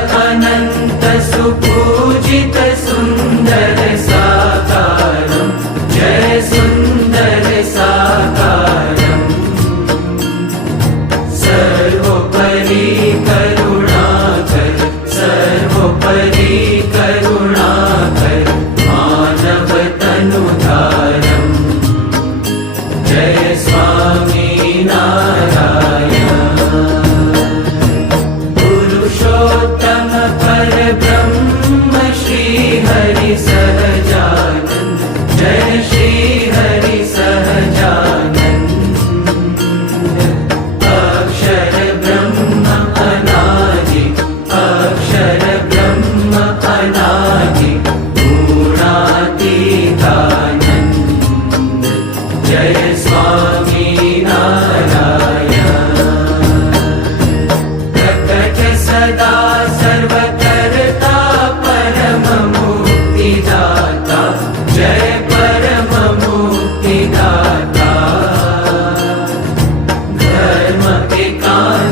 अनन्त सुपूजित time.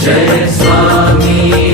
जय स्वामी